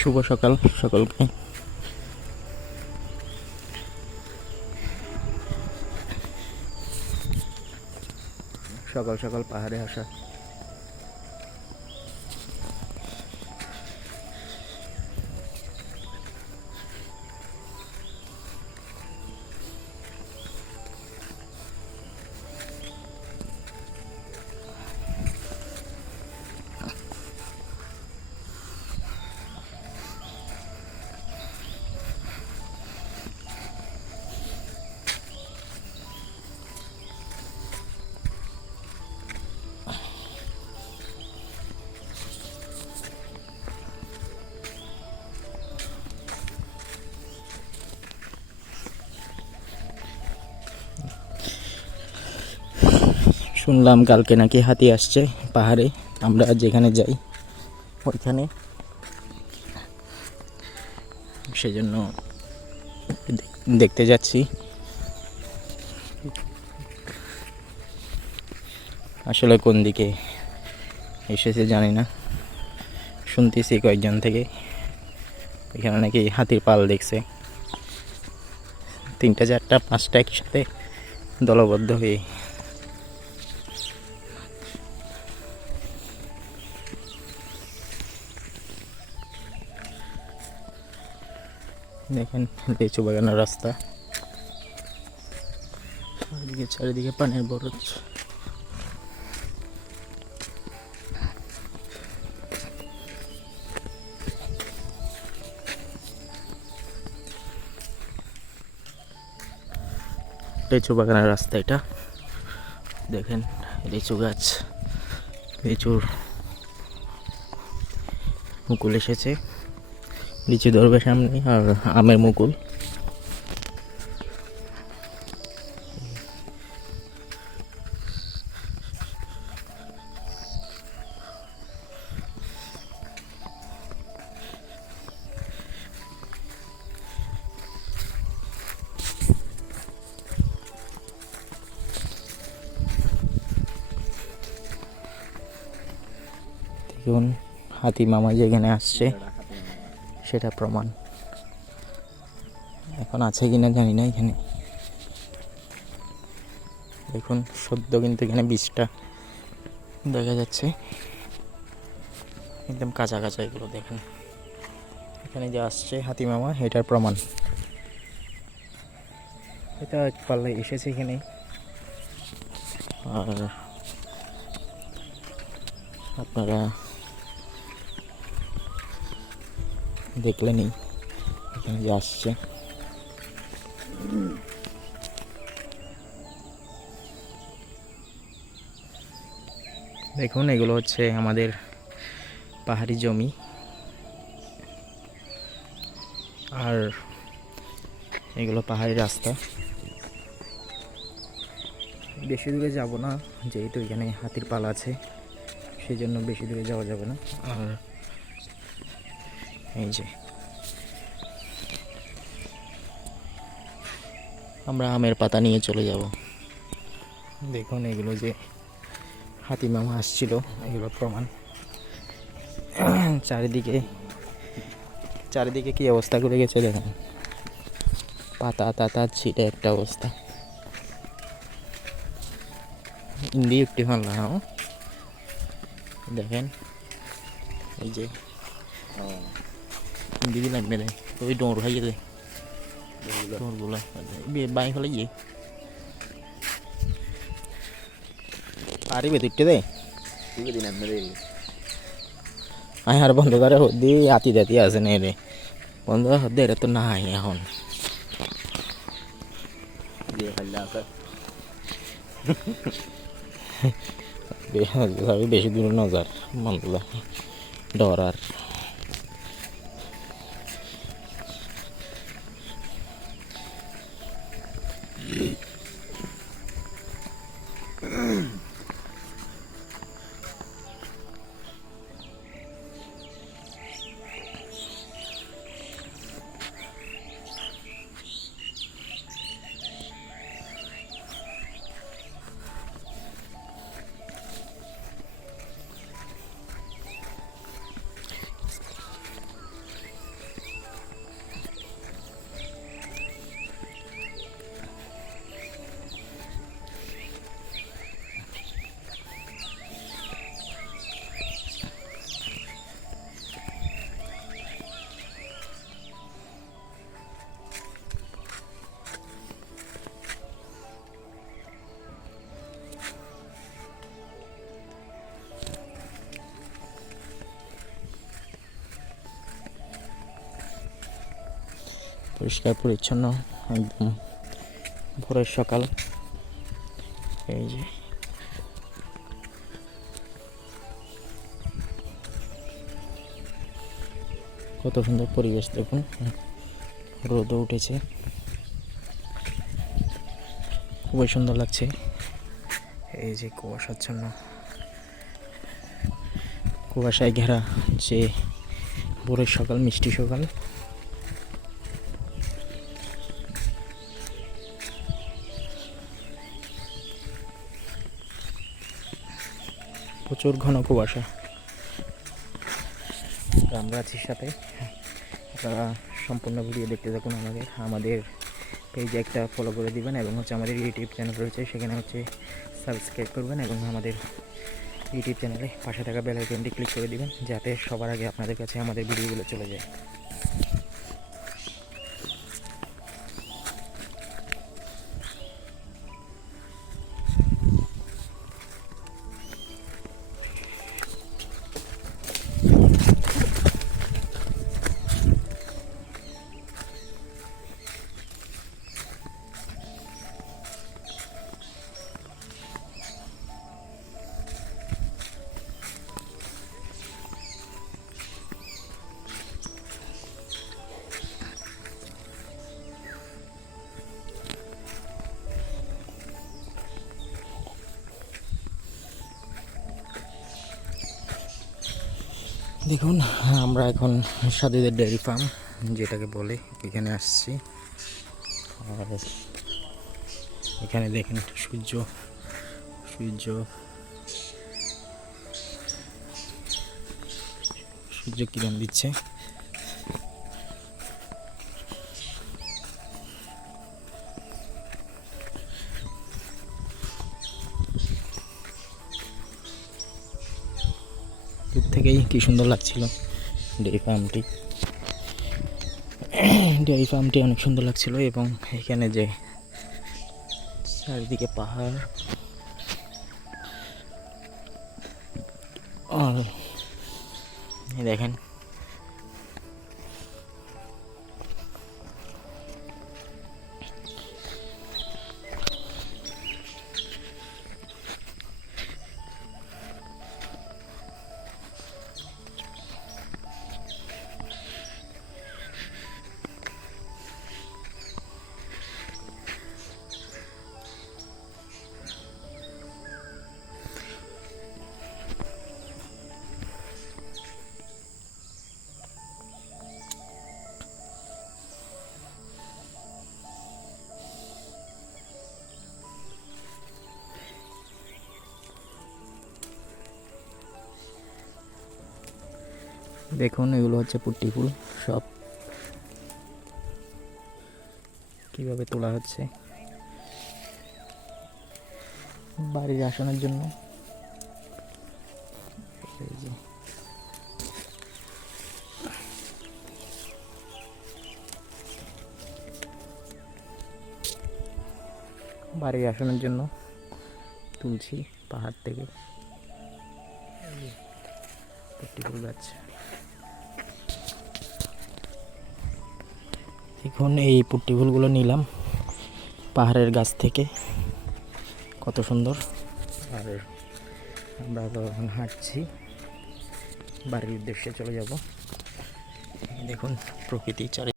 শুভ সকাল সকলকে। সকাল সকাল পাহাড়ে আসা। শুনলাম কালকে নাকি হাতি আসছে পাহাড়ে, আমরা যেখানে যাই ওইখানে, সেজন্য দেখতে যাচ্ছি। আসলে কোন দিকে এসেছে জানি না, শুনতেছি কয়েকজন থেকে এখানে নাকি হাতির পাল দেখছে, 3টা 4টা 5টা একসাথে দলবদ্ধ হয়ে। দেখেন লিচু বাগানের রাস্তা, চারিদিকে পানির বরজ। লিচু বাগানের রাস্তা এটা, দেখেন লিচু গাছ, লিচুর মুকুল এসেছে, লিচু ধরবে সামনে, আর আমের মুকুল। দেখুন হাতি মামা যেখানে আসছে সেটা প্রমাণ। এখন আছে কিনা জানি না এখানে। দেখুন সদ্য কিন্তু এখানে বীজটা দেখা যাচ্ছে, একদম কাঁচা কাঁচা এগুলো। দেখেন এখানে যে আসছে হাতি মামা, এটার প্রমাণ। এটা এক পাল্লায় এসেছে এখানে, আর আপনারা দেখলেনই এখানে যে আসছে। দেখুন এগুলো হচ্ছে আমাদের পাহাড়ি জমি, আর এগুলো পাহাড়ি রাস্তা। বেশি দূরে যাব না, যেহেতু এখানে হাতির পাল আছে, সেই জন্য বেশি দূরে যাওয়া যাবে না। আর এই যে আমরা আমের পাতা নিয়ে চলে যাব। দেখুন এগুলো যে হাতি মামা আসছিল, এগুলো প্রমাণ। চারিদিকে চারিদিকে কি অবস্থা করে গেছে দেখেন, পাতা তাতা ছিটে একটা অবস্থা। ইন্দি একটি ফানলাম, দেখেন এই যে ইন্দি দিলাম মেরে ওই ডোর খাইয়ে দেয়, ডোরগুলো বাই ফেলে গিয়ে পারিবে তুইটে দে আই আর বন্ধ করে হদ্দি আতি দাতি আছে না রে, বন্ধ হদ্দি এটা তো নাই এখন। বেশি দূর নজার বন্ধুরা ডরার। পরিষ্কার পরিচ্ছন্ন, একদম ভোরের সকাল। এই যে কত সুন্দর পরিবেশ, দেখুন রোদও উঠেছে, খুবই সুন্দর লাগছে। এই যে কুয়াশাচ্ছন্ন, কুয়াশায় ঘেরা যে ভোরের সকাল, মিষ্টি সকাল। প্রচুর ঘন কুয়াশা। আমরা আছি সাথে, আপনারা সম্পূর্ণ ভিডিও দেখতে থাকুন। আমাদের পেজে একটা ফলো করে দিবেন এবং হচ্ছে আমাদের ইউটিউব চ্যানেল রয়েছে, সেখানে হচ্ছে সাবস্ক্রাইব করবেন এবং আমাদের ইউটিউব চ্যানেলে পাশে থাকা বেল আইকনটি ক্লিক করে দিবেন, যাতে সবার আগে আপনাদের কাছে আমাদের ভিডিওগুলো চলে যায়। দেখুন, আমরা এখন সাধুদের ডেয়ারি ফার্ম যেটাকে বলে, এখানে আসছি। আর এখানে দেখেন সূর্য সূর্য সূর্য কিরণ দিচ্ছে। দূর থেকেই কি সুন্দর লাগছিল ডেয়ারি ফার্মটি অনেক সুন্দর লাগছিল। এবং এখানে যে চারিদিকে পাহাড়, আর দেখেন দেখুন এগুলো হচ্ছে পুট্টি ফুল, সব কিভাবে তোলা হচ্ছে বাড়ির আসনের জন্য। এই যে বাড়ির আসনের জন্য তুলছি পাহাড় থেকে পুট্টি ফুল গাছ। এখন এই পুট্টি ফুলগুলো নিলাম পাহাড়ের গাছ থেকে, কত সুন্দর। আর আমরা তো এখন হাঁটছি, বাড়ির উদ্দেশ্যে চলে যাব। দেখুন প্রকৃতি চারি